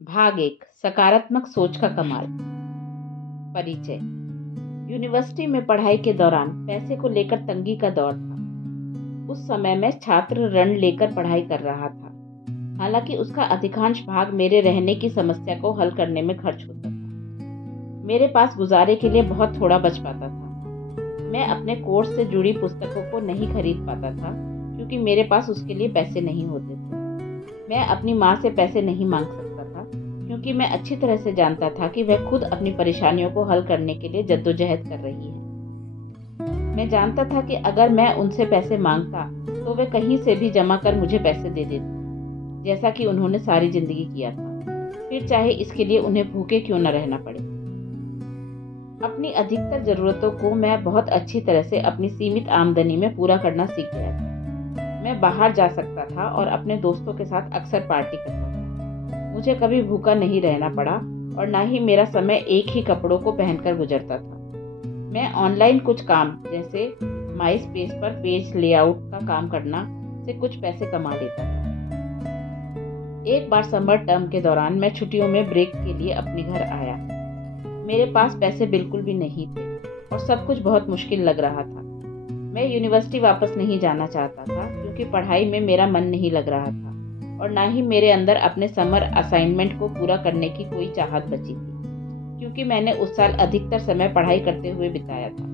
भाग एक सकारात्मक सोच का कमाल। परिचय। यूनिवर्सिटी में पढ़ाई के दौरान पैसे को लेकर तंगी का दौर था। उस समय मैं छात्र ऋण लेकर पढ़ाई कर रहा था। हालांकि उसका अधिकांश भाग मेरे रहने की समस्या को हल करने में खर्च होता था। मेरे पास गुजारे के लिए बहुत थोड़ा बच पाता था। मैं अपने कोर्स से जुड़ी पुस्तकों को नहीं खरीद पाता था क्योंकि मेरे पास उसके लिए पैसे नहीं होते थे। मैं अपनी माँ से पैसे नहीं मांग सकता था क्योंकि मैं अच्छी तरह से जानता था कि वह खुद अपनी परेशानियों को हल करने के लिए जद्दोजहद कर रही है। मैं जानता था कि अगर मैं उनसे पैसे मांगता तो वे कहीं से भी जमा कर मुझे पैसे दे देते, जैसा कि उन्होंने सारी जिंदगी किया था, फिर चाहे इसके लिए उन्हें भूखे क्यों न रहना पड़े। अपनी अधिकतर जरूरतों को मैं बहुत अच्छी तरह से अपनी सीमित आमदनी में पूरा करना सीख गया था। मैं बाहर जा सकता था और अपने दोस्तों के साथ अक्सर पार्टी करता था। मुझे कभी भूखा नहीं रहना पड़ा और ना ही मेरा समय एक ही कपड़ों को पहनकर गुजरता था। मैं ऑनलाइन कुछ काम जैसे माई स्पेस पर पेज लेआउट का काम करना से कुछ पैसे कमा लेता था। एक बार समर टर्म के दौरान मैं छुट्टियों में ब्रेक के लिए अपने घर आया। मेरे पास पैसे बिल्कुल भी नहीं थे और सब कुछ बहुत मुश्किल लग रहा था। मैं यूनिवर्सिटी वापस नहीं जाना चाहता था क्योंकि पढ़ाई में मेरा मन नहीं लग रहा था और ना ही मेरे अंदर अपने समर असाइनमेंट को पूरा करने की कोई चाहत बची थी क्योंकि मैंने उस साल अधिकतर समय पढ़ाई करते हुए बिताया था।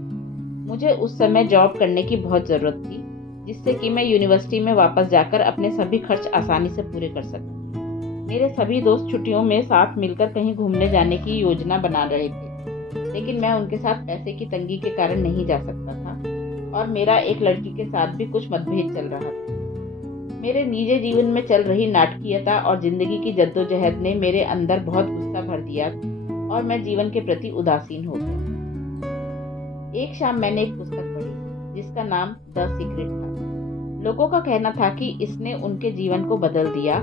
मुझे उस समय जॉब करने की बहुत ज़रूरत थी जिससे कि मैं यूनिवर्सिटी में वापस जाकर अपने सभी खर्च आसानी से पूरे कर सकूं। मेरे सभी दोस्त छुट्टियों में साथ मिलकर कहीं घूमने जाने की योजना बना रहे थे, लेकिन मैं उनके साथ पैसे की तंगी के कारण नहीं जा सकता था और मेरा एक लड़की के साथ भी कुछ मतभेद चल रहा था। मेरे निजी जीवन में चल रही नाटकीयता और जिंदगी की जद्दोजहद ने मेरे अंदर बहुत गुस्सा भर दिया और मैं जीवन के प्रति उदासीन हो गया। एक शाम मैंने एक पुस्तक पढ़ी जिसका नाम द सीक्रेट था। लोगों का कहना था कि इसने उनके जीवन को बदल दिया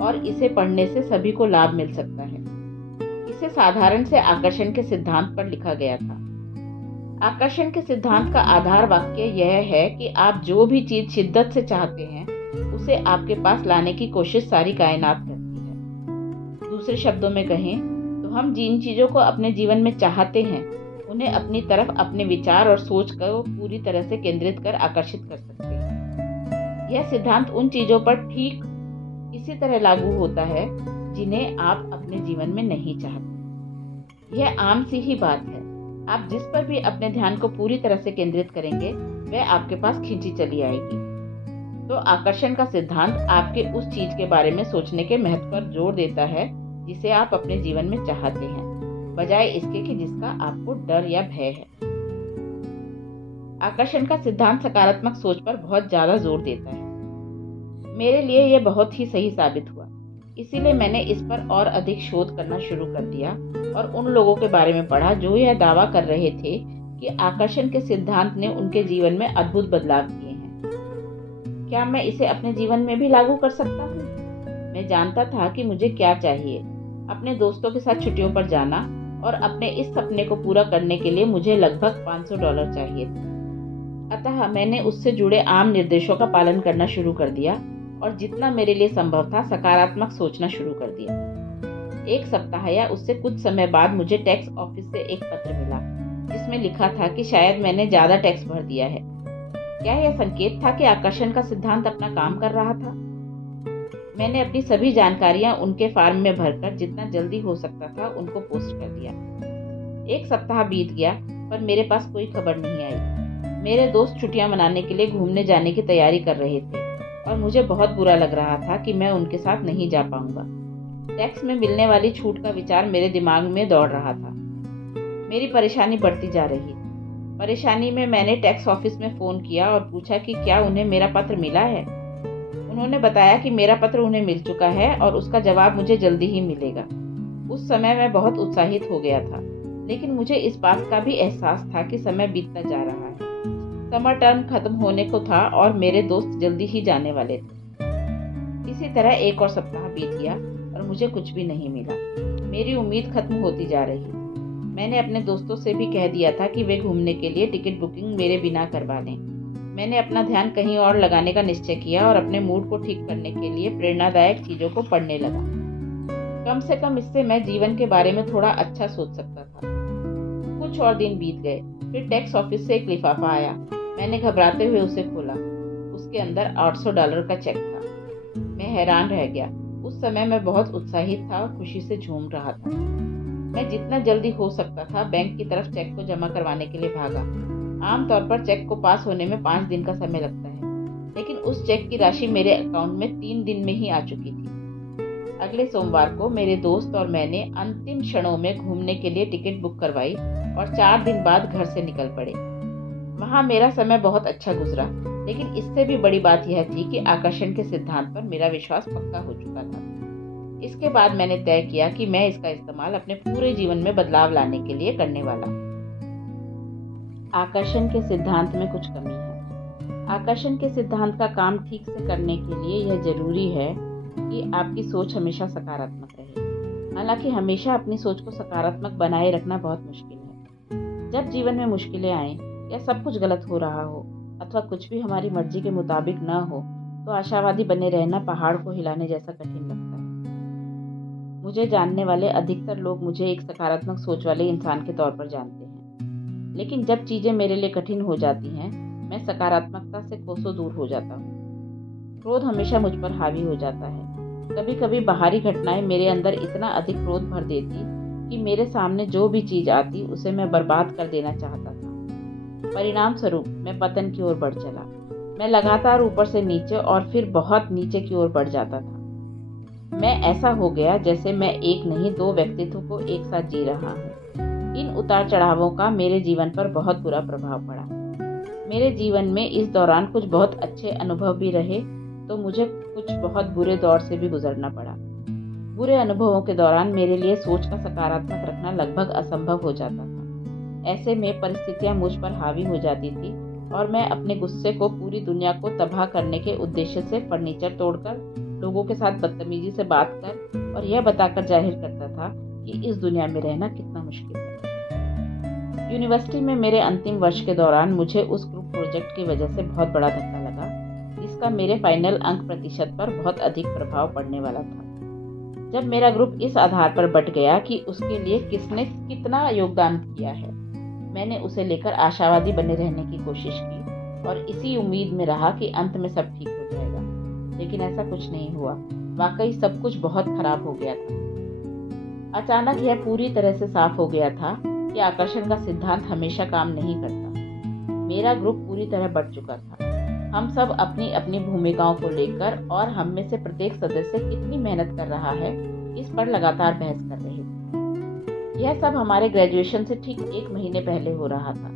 और इसे पढ़ने से सभी को लाभ मिल सकता है। इसे साधारण से आकर्षण के सिद्धांत पर लिखा गया था। आकर्षण के सिद्धांत का आधार वाक्य यह है कि आप जो भी चीज शिद्दत से चाहते हैं उसे आपके पास लाने की कोशिश सारी कायनात करती है। दूसरे शब्दों में कहें तो हम जिन चीजों को अपने जीवन में चाहते हैं उन्हें अपनी तरफ अपने विचार और सोच को पूरी तरह से केंद्रित कर आकर्षित कर सकते हैं। यह सिद्धांत उन चीजों पर ठीक इसी तरह लागू होता है जिन्हें आप अपने जीवन में नहीं चाहते। यह आम सी ही बात है। आप जिस पर भी अपने ध्यान को पूरी तरह से केंद्रित करेंगे वह आपके पास खींची चली आएगी। तो आकर्षण का सिद्धांत आपके उस चीज के बारे में सोचने के महत्व पर जोर देता है जिसे आप अपने जीवन में चाहते हैं, बजाय इसके कि जिसका आपको डर या भय है। आकर्षण का सिद्धांत सकारात्मक सोच पर बहुत ज्यादा जोर देता है। मेरे लिए यह बहुत ही सही साबित हुआ, इसीलिए मैंने इस पर और अधिक शोध करना शुरू कर दिया और उन लोगों के बारे में पढ़ा जो यह दावा कर रहे थे कि आकर्षण के सिद्धांत ने उनके जीवन में अद्भुत बदलाव किए हैं। क्या मैं इसे अपने जीवन में भी लागू कर सकता हूँ? मैं जानता था कि मुझे क्या चाहिए। अपने दोस्तों के साथ छुट्टियों पर जाना और अपने इस सपने को पूरा करने के लिए मुझे लगभग $500 चाहिए थे। अतः मैंने उससे जुड़े आम निर्देशों का पालन करना शुरू कर दिया और जितना मेरे लिए संभव था सकारात्मक सोचना शुरू कर दिया। एक सप्ताह या उससे कुछ समय बाद मुझे टैक्स ऑफिस से एक पत्र मिला जिसमें लिखा था कि शायद मैंने ज्यादा टैक्स भर दिया है। क्या यह संकेत था कि आकर्षण का सिद्धांत अपना काम कर रहा था? मैंने अपनी सभी जानकारियां उनके फॉर्म में भरकर जितना जल्दी हो सकता था उनको पोस्ट कर दिया। एक सप्ताह बीत गया पर मेरे पास कोई खबर नहीं आई। मेरे दोस्त छुट्टियां मनाने के लिए घूमने जाने की तैयारी कर रहे थे और मुझे बहुत बुरा लग रहा था कि मैं उनके साथ नहीं जा पाऊंगा। टैक्स में मिलने वाली छूट का विचार मेरे दिमाग में दौड़ रहा था। मेरी परेशानी बढ़ती जा रही थी। परेशानी में मैंने टैक्स ऑफिस में फोन किया और पूछा कि क्या उन्हें मेरा पत्र मिला है। उन्होंने बताया कि मेरा पत्र उन्हें मिल चुका है और उसका जवाब मुझे जल्दी ही मिलेगा। उस समय मैं बहुत उत्साहित हो गया था, लेकिन मुझे इस बात का भी एहसास था कि समय बीतता जा रहा है। समर टर्म खत्म होने को था और मेरे दोस्त जल्दी ही जाने वाले थे। इसी तरह एक और सप्ताह बीत गया और मुझे कुछ भी नहीं मिला। मेरी उम्मीद खत्म होती जा रही। मैंने अपने दोस्तों से भी कह दिया था कि वे घूमने के लिए टिकट बुकिंग मेरे बिना करवा दें। मैंने अपना ध्यान कहीं और लगाने का निश्चय किया और अपने मूड को ठीक करने के लिए प्रेरणादायक चीजों को पढ़ने लगा। कम से कम इससे मैं जीवन के बारे में थोड़ा अच्छा सोच सकता था। कुछ और दिन बीत गए, फिर टैक्स ऑफिस से एक लिफाफा आया। मैंने घबराते हुए उसे खोला। उसके अंदर $800 का चेक था। मैं हैरान रह गया। उस समय मैं बहुत उत्साहित था और खुशी से झूम रहा था। मैं जितना जल्दी हो सकता था बैंक की तरफ चेक को जमा करवाने के लिए भागा। आमतौर पर चेक को पास होने में 5 दिन का समय लगता है, लेकिन उस चेक की राशि मेरे अकाउंट में 3 दिन में ही आ चुकी थी। अगले सोमवार को मेरे दोस्त और मैंने अंतिम क्षणों में घूमने के लिए टिकट बुक करवाई और 4 दिन बाद घर से निकल पड़े। वहाँ मेरा समय बहुत अच्छा गुजरा, लेकिन इससे भी बड़ी बात यह थी कि आकर्षण के सिद्धांत पर मेरा विश्वास पक्का हो चुका था। इसके बाद मैंने तय किया कि मैं इसका इस्तेमाल अपने पूरे जीवन में बदलाव लाने के लिए करने वाला। आकर्षण के सिद्धांत में कुछ कमी है। आकर्षण के सिद्धांत का काम ठीक से करने के लिए यह जरूरी है कि आपकी सोच हमेशा सकारात्मक रहे। हालांकि हमेशा अपनी सोच को सकारात्मक बनाए रखना बहुत मुश्किल है। जब जीवन में मुश्किलें आएं या सब कुछ गलत हो रहा हो अथवा कुछ भी हमारी मर्जी के मुताबिक न हो, तो आशावादी बने रहना पहाड़ को हिलाने जैसा कठिन लगता है। मुझे जानने वाले अधिकतर लोग मुझे एक सकारात्मक सोच वाले इंसान के तौर पर जानते हैं, लेकिन जब चीजें मेरे लिए कठिन हो जाती हैं, मैं सकारात्मकता से कोसों दूर हो जाता हूँ। क्रोध हमेशा मुझ पर हावी हो जाता है। कभी कभी बाहरी घटनाएं मेरे अंदर इतना अधिक क्रोध भर देती कि मेरे सामने जो भी चीज आती उसे मैं बर्बाद कर देना चाहता था। परिणाम स्वरूप मैं पतन की ओर बढ़ चला। मैं लगातार ऊपर से नीचे और फिर बहुत नीचे की ओर बढ़ जाता था। मैं ऐसा हो गया जैसे मैं एक नहीं 2 व्यक्तित्व को एक साथ जी रहा हूँ। इन उतार चढ़ावों का मेरे जीवन पर बहुत बुरा प्रभाव पड़ा। मेरे जीवन में इस दौरान कुछ बहुत अच्छे अनुभव भी रहे, तो मुझे कुछ बहुत बुरे दौर से भी गुजरना पड़ा। बुरे अनुभवों के दौरान मेरे लिए सोच का सकारात्मक रखना लगभग असंभव हो जाता था। ऐसे में परिस्थितियां मुझ पर हावी हो जाती थी और मैं अपने गुस्से को पूरी दुनिया को तबाह करने के उद्देश्य से फर्नीचर तोड़कर, लोगों के साथ बदतमीजी से बात कर और यह बताकर जाहिर करता था कि इस दुनिया में रहना कितना मुश्किल है। यूनिवर्सिटी में मेरे अंतिम वर्ष के दौरान मुझे उस ग्रुप प्रोजेक्ट की वजह से बहुत बड़ा धक्का लगा, जिसका मेरे फाइनल अंक प्रतिशत पर बहुत अधिक प्रभाव पड़ने वाला था। जब मेरा ग्रुप इस आधार पर बंट गया कि उसके लिए किसने कितना योगदान किया है, मैंने उसे लेकर आशावादी बने रहने की कोशिश की और इसी उम्मीद में रहा कि अंत में सब ठीक हो जाएगा। लेकिन ऐसा कुछ नहीं हुआ। वाकई सब कुछ बहुत खराब हो गया था। अचानक यह पूरी तरह से साफ हो गया था कि आकर्षण का सिद्धांत हमेशा काम नहीं करता। मेरा ग्रुप पूरी तरह बंट चुका था। हम सब अपनी अपनी भूमिकाओं को लेकर और हम में से प्रत्येक सदस्य कितनी मेहनत कर रहा है, इस पर लगातार बहस कर रहे थे। यह सब हमारे ग्रेजुएशन से ठीक 1 महीने पहले हो रहा था।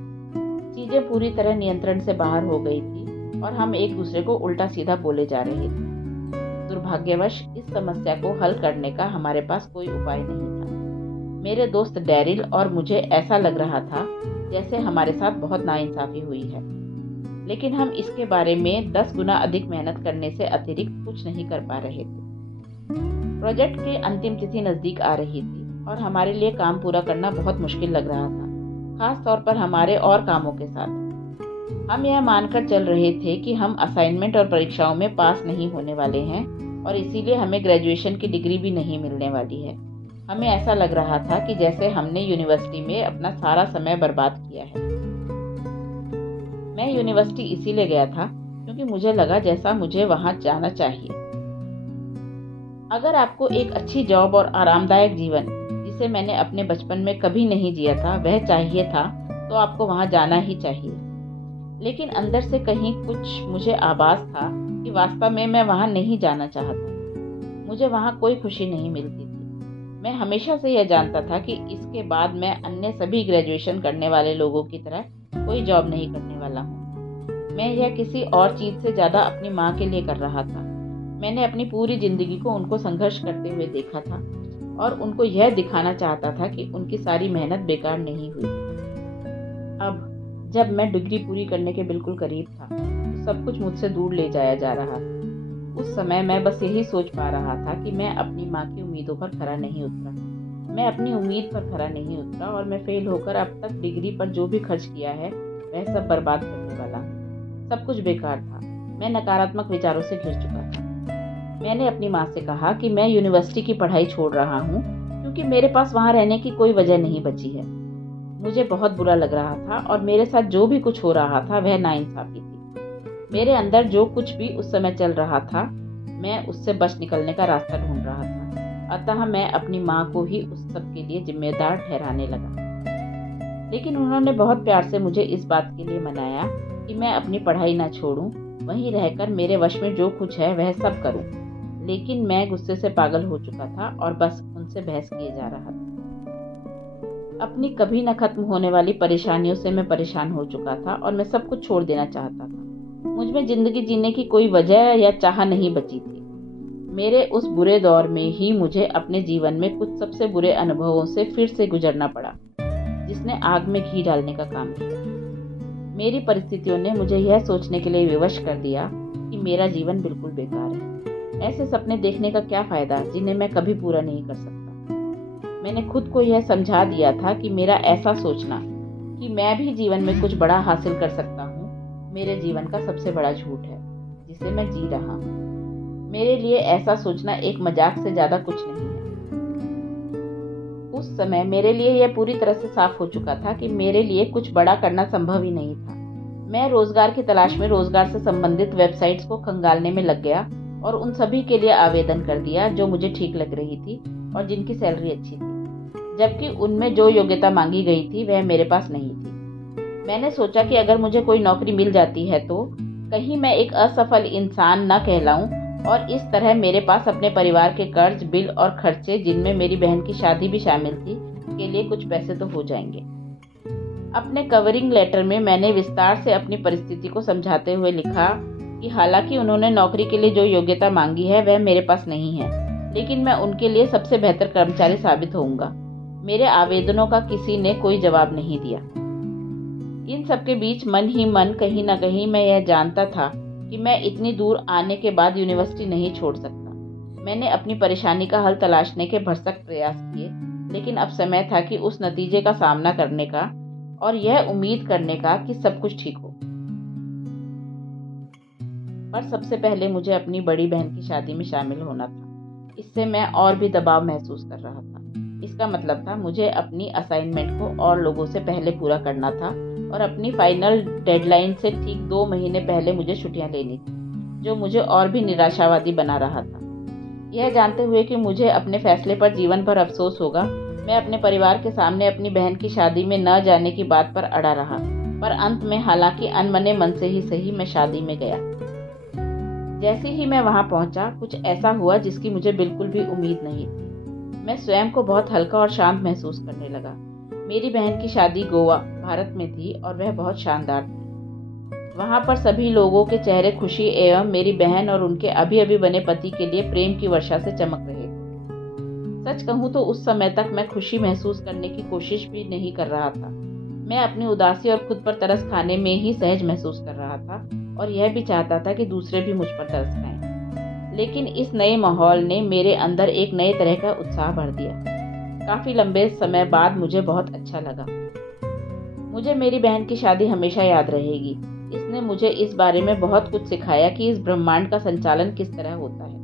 चीजें पूरी तरह नियंत्रण से बाहर हो गई थी और हम एक दूसरे को उल्टा सीधा बोले जा रहे थे। दुर्भाग्यवश इस समस्या को हल करने का हमारे पास कोई उपाय नहीं था। मेरे दोस्त डैरिल और मुझे ऐसा लग रहा था जैसे हमारे साथ बहुत नाइंसाफी हुई है, लेकिन हम इसके बारे में 10 गुना अधिक मेहनत करने से अतिरिक्त कुछ नहीं कर पा रहे थे। प्रोजेक्ट की अंतिम तिथि नजदीक आ रही थी और हमारे लिए काम पूरा करना बहुत मुश्किल लग रहा था, खास तौर पर हमारे और कामों के साथ। हम यह मानकर चल रहे थे कि हम असाइनमेंट और परीक्षाओं में पास नहीं होने वाले हैं और इसीलिए हमें ग्रेजुएशन की डिग्री भी नहीं मिलने वाली है। हमें ऐसा लग रहा था कि जैसे हमने यूनिवर्सिटी में अपना सारा समय बर्बाद किया है। मैं यूनिवर्सिटी इसीलिए गया था क्योंकि मुझे लगा जैसा मुझे वहां जाना चाहिए। अगर आपको एक अच्छी जॉब और आरामदायक जीवन, जिसे मैंने अपने बचपन में कभी नहीं जिया था, वह चाहिए था, तो आपको वहां जाना ही चाहिए। लेकिन अंदर से कहीं कुछ मुझे आभास था कि वास्तव में मैं वहां नहीं जाना चाहता। मुझे वहां कोई खुशी नहीं मिलती थी। मैं हमेशा से यह जानता था कि इसके बाद मैं अन्य सभी ग्रेजुएशन करने वाले लोगों की तरह कोई जॉब नहीं करने वाला हूँ। मैं यह किसी और चीज से ज्यादा अपनी माँ के लिए कर रहा था। मैंने अपनी पूरी जिंदगी को उनको संघर्ष करते हुए देखा था और उनको यह दिखाना चाहता था कि उनकी सारी मेहनत बेकार नहीं हुई। अब जब मैं डिग्री पूरी करने के बिल्कुल करीब था, तो सब कुछ मुझसे दूर ले जाया जा रहा था। उस समय मैं बस यही सोच पा रहा था कि मैं अपनी माँ की उम्मीदों पर खरा नहीं उतरा। मैं अपनी उम्मीद पर खरा नहीं उतरा और मैं फेल होकर अब तक डिग्री पर जो भी खर्च किया है वह सब बर्बाद करने वाला। सब कुछ बेकार था। मैं नकारात्मक विचारों से घिर चुका था। मैंने अपनी माँ से कहा कि मैं यूनिवर्सिटी की पढ़ाई छोड़ रहा हूँ क्योंकि मेरे पास वहाँ रहने की कोई वजह नहीं बची है। मुझे बहुत बुरा लग रहा था और मेरे साथ जो भी कुछ हो रहा था वह नाइंसाफी थी। मेरे अंदर जो कुछ भी उस समय चल रहा था, मैं उससे बच निकलने का रास्ता ढूंढ रहा था। अतः मैं अपनी माँ को ही उस सब के लिए जिम्मेदार ठहराने लगा। लेकिन उन्होंने बहुत प्यार से मुझे इस बात के लिए मनाया कि मैं अपनी पढ़ाई ना छोड़ूं, वहीं रहकर मेरे वश में जो कुछ है वह सब करूं। लेकिन मैं गुस्से से पागल हो चुका था और बस उनसे बहस किए जा रहा था। अपनी कभी न खत्म होने वाली परेशानियों से मैं परेशान हो चुका था और मैं सब कुछ छोड़ देना चाहता था। मुझ में जिंदगी जीने की कोई वजह या चाह नहीं बची थी। मेरे उस बुरे दौर में ही मुझे अपने जीवन में कुछ सबसे बुरे अनुभवों से फिर से गुजरना पड़ा, जिसने आग में घी डालने का काम किया। मेरी परिस्थितियों ने मुझे यह सोचने के लिए विवश कर दिया कि मेरा जीवन बिल्कुल बेकार है। ऐसे सपने देखने का क्या फायदा जिन्हें मैं कभी पूरा नहीं कर सकता। मैंने खुद को यह समझा दिया था कि मेरा ऐसा सोचना कि मैं भी जीवन में कुछ बड़ा हासिल कर सकता हूँ मेरे जीवन का सबसे बड़ा झूठ है जिसे मैं जी रहा हूँ। मेरे लिए ऐसा सोचना एक मजाक से ज्यादा कुछ नहीं है। उस समय मेरे लिए यह पूरी तरह से साफ हो चुका था कि मेरे लिए कुछ बड़ा करना संभव ही नहीं था। मैं रोजगार की तलाश में रोजगार से संबंधित वेबसाइट्स को खंगालने में लग गया और उन सभी के लिए आवेदन कर दिया जो मुझे ठीक लग रही थी और जिनकी सैलरी अच्छी थी, जबकि उनमें जो योग्यता मांगी गई थी वह मेरे पास नहीं थी। मैंने सोचा कि अगर मुझे कोई नौकरी मिल जाती है तो कहीं मैं एक असफल इंसान न कहलाऊं और इस तरह मेरे पास अपने परिवार के कर्ज, बिल और खर्चे, जिनमें मेरी बहन की शादी भी शामिल थी, के लिए कुछ पैसे तो हो जाएंगे। अपने कवरिंग लेटर में मैंने विस्तार से अपनी परिस्थिति को समझाते हुए लिखा कि हालांकि उन्होंने नौकरी के लिए जो योग्यता मांगी है वह मेरे पास नहीं है, लेकिन मैं उनके लिए सबसे बेहतर कर्मचारी साबित होऊंगा। मेरे आवेदनों का किसी ने कोई जवाब नहीं दिया। इन सबके बीच मन ही मन कहीं न कहीं मैं यह जानता था कि मैं इतनी दूर आने के बाद यूनिवर्सिटी नहीं छोड़ सकता। मैंने अपनी परेशानी का हल तलाशने के भरसक प्रयास किए, लेकिन अब समय था कि उस नतीजे का सामना करने का और यह उम्मीद करने का कि सब कुछ ठीक हो। पर सबसे पहले मुझे अपनी बड़ी बहन की शादी में शामिल होना था। इससे मैं और भी दबाव महसूस कर रहा था। इसका मतलब था मुझे अपनी असाइनमेंट को और लोगों से पहले पूरा करना था और अपनी फाइनल डेडलाइन से ठीक 2 महीने पहले मुझे छुट्टियां लेनी थी, जो मुझे और भी निराशावादी बना रहा था। यह जानते हुए कि मुझे अपने फैसले पर जीवन भर अफसोस होगा, मैं अपने परिवार के सामने अपनी बहन की शादी में न जाने की बात पर अड़ा रहा। पर अंत में, हालांकि अनमने मन से ही सही, मैं शादी में गया। जैसे ही मैं वहां पहुंचा, कुछ ऐसा हुआ जिसकी मुझे बिल्कुल भी उम्मीद नहीं थी। मैं स्वयं को बहुत हल्का और शांत महसूस करने लगा। मेरी बहन की शादी गोवा, भारत में थी और वह बहुत शानदार थी। वहां पर सभी लोगों के चेहरे खुशी एवं मेरी बहन और उनके अभी अभी बने पति के लिए प्रेम की वर्षा से चमक रहे थे। सच कहूं तो उस समय तक मैं खुशी महसूस करने की कोशिश भी नहीं कर रहा था। मैं अपनी उदासी और खुद पर तरस खाने में ही सहज महसूस कर रहा था और यह भी चाहता था कि दूसरे भी मुझ पर तरस खाएं। लेकिन इस नए माहौल ने मेरे अंदर एक नए तरह का उत्साह भर दिया। काफी लंबे समय बाद मुझे बहुत अच्छा लगा। मुझे मेरी बहन की शादी हमेशा याद रहेगी। इसने मुझे इस बारे में बहुत कुछ सिखाया कि इस ब्रह्मांड का संचालन किस तरह होता है।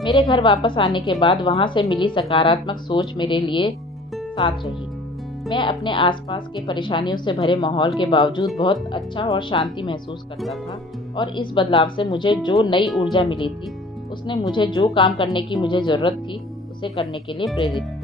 मेरे घर वापस आने के बाद वहां से मिली सकारात्मक सोच मेरे लिए साथ रही। मैं अपने आसपास के परेशानियों से भरे माहौल के बावजूद बहुत अच्छा और शांति महसूस करता था और इस बदलाव से मुझे जो नई ऊर्जा मिली थी, उसने मुझे जो काम करने की मुझे जरूरत थी उसे करने के लिए प्रेरित किया।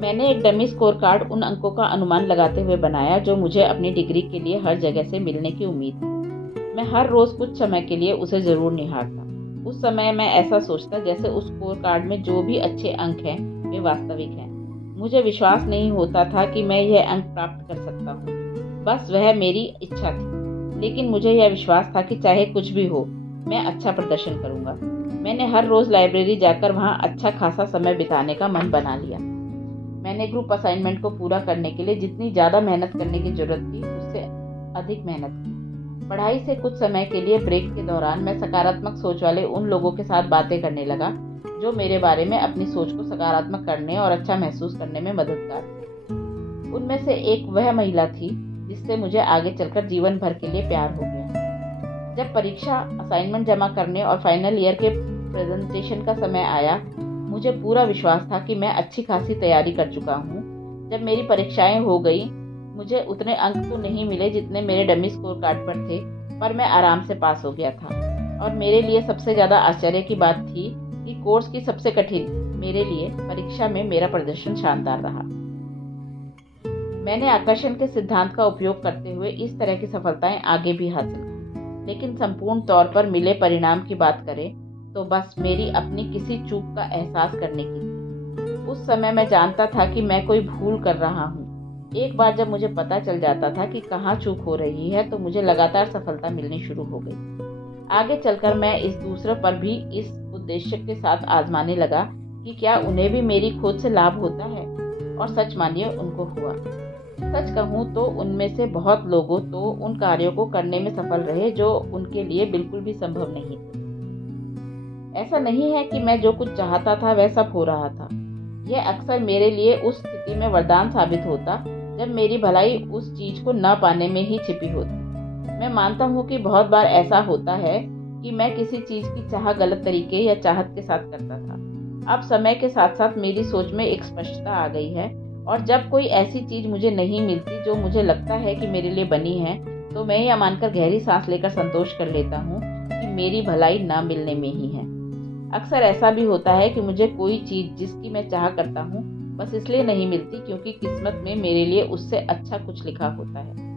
मैंने एक डमी स्कोर कार्ड उन अंकों का अनुमान लगाते हुए बनाया जो मुझे अपनी डिग्री के लिए हर जगह से मिलने की उम्मीद थी। मैं हर रोज कुछ समय के लिए उसे जरूर निहारता। उस समय मैं ऐसा सोचता जैसे उस स्कोर कार्ड में जो भी अच्छे अंक हैं वे वास्तविक हैं। मुझे विश्वास नहीं होता था कि मैं यह अंक प्राप्त कर सकता हूँ। बस वह मेरी इच्छा थी, लेकिन मुझे यह विश्वास था कि चाहे कुछ भी हो, मैं अच्छा प्रदर्शन करूंगा। मैंने हर रोज लाइब्रेरी जाकर वहां अच्छा खासा समय बिताने का मन बना लिया। मैंने ग्रुप असाइनमेंट को पूरा करने के लिए जितनी ज़्यादा मेहनत करने की जरूरत थी, उससे अधिक मेहनत की। पढ़ाई से कुछ समय के लिए ब्रेक के दौरान मैं सकारात्मक सोच वाले उन लोगों के साथ बातें करने लगा जो मेरे बारे में अपनी सोच को सकारात्मक करने और अच्छा महसूस करने में मददगार थे। उनमें से एक वह महिला थी जिससे मुझे आगे चलकर जीवन भर के लिए प्यार हो गया। जब परीक्षा, असाइनमेंट जमा करने और फाइनल ईयर के प्रेजेंटेशन का समय आया, मुझे पूरा विश्वास था कि मैं अच्छी खासी तैयारी कर चुका हूँ। जब मेरी परीक्षाएं हो गई, मुझे उतने अंक तो नहीं मिले जितने मेरे डमी स्कोर कार्ड पर थे, पर मैं आराम से पास हो गया था। और मेरे लिए सबसे ज़्यादा आश्चर्य की बात थी कि कोर्स की सबसे कठिन मेरे लिए परीक्षा में मेरा प्रदर्शन शानदार रहा। मैंने आकर्षण के सिद्धांत का उपयोग करते हुए इस तरह की सफलताएं आगे भी हासिल की, लेकिन संपूर्ण तौर पर मिले परिणाम की बात करें तो बस मेरी अपनी किसी चूक का एहसास करने की थी। उस समय मैं जानता था कि मैं कोई भूल कर रहा हूँ। एक बार जब मुझे पता चल जाता था कि कहाँ चूक हो रही है तो मुझे लगातार सफलता मिलनी शुरू हो गई। आगे चलकर मैं इस दूसरों पर भी इस उद्देश्य के साथ आजमाने लगा कि क्या उन्हें भी मेरी खोज से लाभ होता है, और सच मानिए उनको हुआ। सच कहूँ तो उनमें से बहुत लोगों तो उन कार्यों को करने में सफल रहे जो उनके लिए बिल्कुल भी संभव नहीं थे। ऐसा नहीं है कि मैं जो कुछ चाहता था वह सब हो रहा था। यह अक्सर मेरे लिए उस स्थिति में वरदान साबित होता जब मेरी भलाई उस चीज को न पाने में ही छिपी होती। मैं मानता हूँ कि बहुत बार ऐसा होता है कि मैं किसी चीज की चाह गलत तरीके या चाहत के साथ करता था। अब समय के साथ साथ मेरी सोच में एक स्पष्टता आ गई है, और जब कोई ऐसी चीज मुझे नहीं मिलती जो मुझे लगता है कि मेरे लिए बनी है, तो मैं यह मानकर गहरी सांस लेकर संतोष कर लेता हूँ कि मेरी भलाई ना मिलने में ही है। अक्सर ऐसा भी होता है कि मुझे कोई चीज जिसकी मैं चाह करता हूँ बस इसलिए नहीं मिलती क्योंकि किस्मत में मेरे लिए उससे अच्छा कुछ लिखा होता है।